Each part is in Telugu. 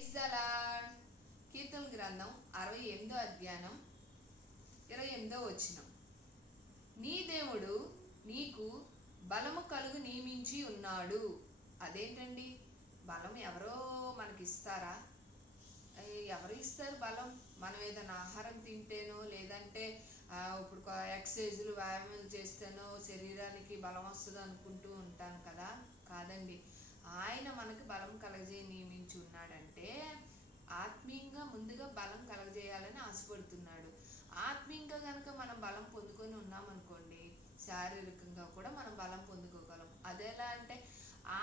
Praise the lord. కీర్తన గ్రంథం 68వ అధ్యాయం 28వ వచనం. నీ దేవుడు నీకు బలము కలుగు నియమించి ఉన్నాడు. అదేంటండి? బలం ఎవరో మనకిస్తారా? ఎవరు ఇస్తారు బలం? మనం ఏదైనా ఆహారం తింటేనో, లేదంటే ఇప్పుడు ఎక్సర్సైజులు వ్యాయామాలు చేస్తేనో శరీరానికి బలం వస్తుంది అనుకుంటూ ఉంటాను కదా. కాదండి. ఆయన మనకి బలం కలగజేయ నియమించి ఉన్నాడంటే ఆత్మీయంగా ముందుగా బలం కలగజేయాలని ఆశపడుతున్నాడు. ఆత్మీయంగా కనుక మనం బలం పొందుకొని ఉన్నామనుకోండి, శారీరకంగా కూడా మనం బలం పొందుకోగలం. అదెలా అంటే,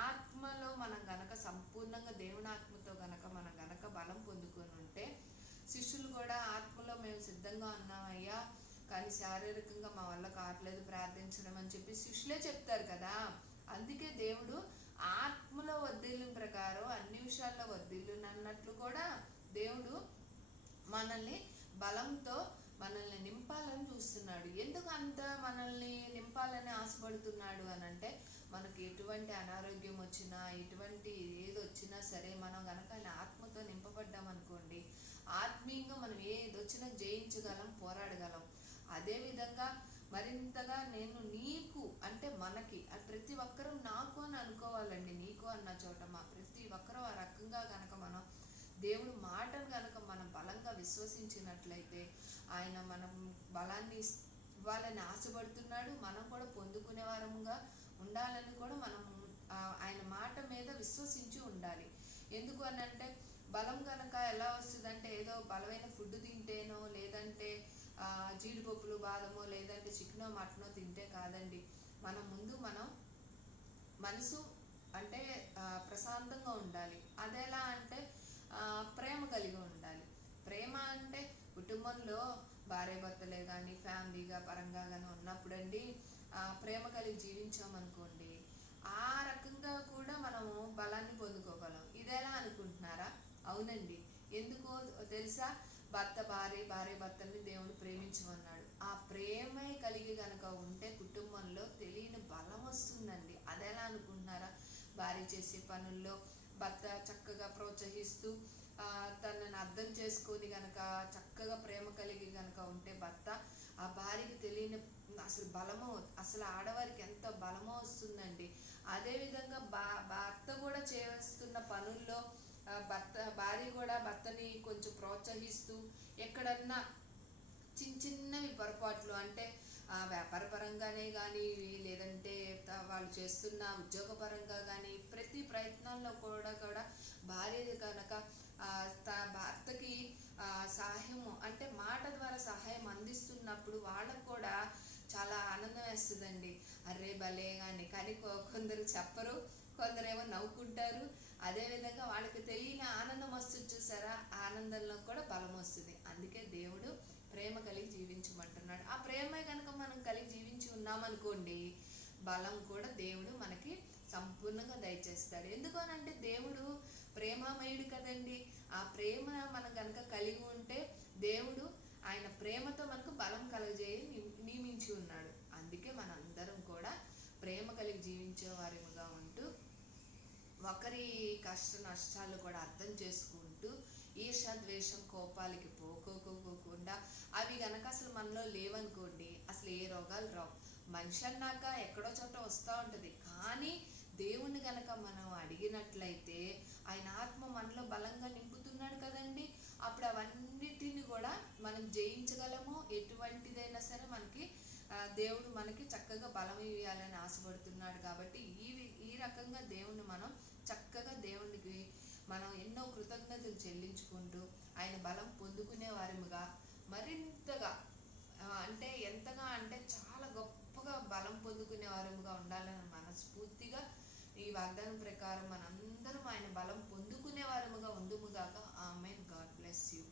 ఆత్మలో మనం గనక సంపూర్ణంగా దేవుని ఆత్మతో గనక మనం గనక బలం పొందుకొని ఉంటే, శిష్యులు కూడా ఆత్మలో మేము సిద్ధంగా ఉన్నామయ్యా, కానీ శారీరకంగా మా వల్ల కావట్లేదు ప్రార్థించడం అని చెప్పి శిష్యులే చెప్తారు కదా. అందుకే దేవుడు ఆత్మలో వర్ధిల్లిన ప్రకారం అన్ని విషయాల్లో వర్ధిల్లును అన్నట్లు కూడా దేవుడు మనల్ని బలంతో మనల్ని నింపాలని చూస్తున్నాడు. ఎందుకు అంత మనల్ని నింపాలని ఆశపడుతున్నాడు అని అంటే, మనకి ఎటువంటి అనారోగ్యం వచ్చినా, ఎటువంటి ఏది వచ్చినా సరే, మనం కనుక ఆత్మతో నింపబడ్డాం అనుకోండి, ఆత్మీయంగా మనం ఏది వచ్చినా జయించగలం, పోరాడగలం. అదేవిధంగా మరింతగా నేను నీకు అంటే మనకి ప్రతి ఒక్కరూ నాకు అని అనుకోవాలండి. నీకు అన్న చోట ప్రతి ఒక్కరూ ఆ రకంగా కనుక మనం దేవుడు మాటను కనుక మనం బలంగా విశ్వసించినట్లయితే, ఆయన మనం బలాన్ని ఇవ్వాలని ఆశపడుతున్నాడు. మనం కూడా పొందుకునే వారముగా ఉండాలని కూడా మనం ఆయన మాట మీద విశ్వసించి ఉండాలి. ఎందుకు అని అంటే, బలం కనుక ఎలా వస్తుందంటే, ఏదో బలమైన ఫుడ్ తింటేనో, లేదంటే జీడిపప్పులు బాదమో, లేదంటే చికెనో మటనో తింటే కాదండి. మనం మనసు అంటే ప్రశాంతంగా ఉండాలి. అదెలా అంటే, ప్రేమ కలిగి ఉండాలి. ప్రేమ అంటే కుటుంబంలో భార్యాభర్తలే కానీ, ఫ్యామిలీగా పరంగా కానీ ఉన్నప్పుడండి, ప్రేమ కలిగి జీవించామనుకోండి, ఆ రకంగా కూడా మనము బలాన్ని పొందుకోగలం. ఇదెలా అనుకుంటున్నారా? అవునండి. ఎందుకో తెలుసా? భార్య భర్తల్ని దేవుడు ప్రేమించమన్నాడు. ఆ ప్రేమే కలిగి గనక ఉంటే కుటుంబంలో తెలియని బలం వస్తుందండి. అదెలా అనుకుంటున్నారా? భార్య చేసే పనుల్లో భర్త చక్కగా ప్రోత్సహిస్తూ తనని అర్థం చేసుకొని గనక చక్కగా ప్రేమ కలిగి గనక ఉంటే భర్త, ఆ భార్యకి తెలియని అసలు బలమో, అసలు ఆడవారికి ఎంత బలమో వస్తుందండి. అదేవిధంగా భర్త కూడా చేస్తున్న పనుల్లో భార్య కూడా భర్తని కొంచెం ప్రోత్సహిస్తూ, ఎక్కడన్నా చిన్నవి పొరపాట్లు అంటే వ్యాపార పరంగానే కానీ, లేదంటే వాళ్ళు చేస్తున్న ఉద్యోగపరంగా కానీ, ప్రతి ప్రయత్నాల్లో కూడా భార్య కనుక భర్తకి సహాయము అంటే మాట ద్వారా సహాయం అందిస్తున్నప్పుడు వాళ్ళకు కూడా చాలా ఆనందం వేస్తుందండి. అరే భలే కానీ కొందరు చెప్పరు, కొందరేమో నవ్వుకుంటారు. అదేవిధంగా వాళ్ళకి తెలియని ఆనందం వస్తుంది చూసారా, ఆనందంలో కూడా బలం వస్తుంది. అందుకే దేవుడు ప్రేమ కలిగి జీవించమంటున్నాడు. ఆ ప్రేమ కనుక మనం కలిగి జీవించి ఉన్నామనుకోండి, బలం కూడా దేవుడు మనకి సంపూర్ణంగా దయచేస్తాడు. ఎందుకనంటే దేవుడు ప్రేమమయుడు కదండి. ఆ ప్రేమ మనం కనుక కలిగి ఉంటే దేవుడు ఆయన ప్రేమతో మనకు బలం కలగజేయ నియమించి ఉన్నాడు. అందుకే మనందరం కూడా ప్రేమ కలిగి జీవించే వారిగా ఉంటూ, ఒకరి కష్ట నష్టాలు కూడా అర్థం చేసుకుంటూ, ఈర్ష ద్వేషం కోపాలకి పోకోకుండా అవి గనక అసలు మనలో లేవనుకోండి, అసలు ఏ రోగాలు రావు. మనిషి అన్నాక ఎక్కడో చోట వస్తూ ఉంటుంది. కానీ దేవుణ్ణి గనక మనం అడిగినట్లయితే ఆయన ఆత్మ మనలో బలంగా నింపుతున్నాడు కదండి. అప్పుడు అవన్నిటిని కూడా మనం జయించగలము. ఎటువంటిదైనా సరే మనకి దేవుడు మనకి చక్కగా బలం ఇవ్వాలని ఆశపడుతున్నాడు. కాబట్టి ఈ రకంగా దేవుణ్ణి మనం చక్కగా దేవునికి మనం ఎన్నో కృతజ్ఞతలు చెల్లించుకుంటూ ఆయన బలం పొందుకునే వారిగా మరింతగా అంటే ఎంతగా అంటే చాలా గొప్పగా బలం పొందుకునే వారిగా ఉండాలని మనస్ఫూర్తిగా ఈ వాగ్దానం ప్రకారం మనందరం ఆయన బలం పొందుకునే వారముగా ఉందుముగాక. ఆమేన్. God bless you.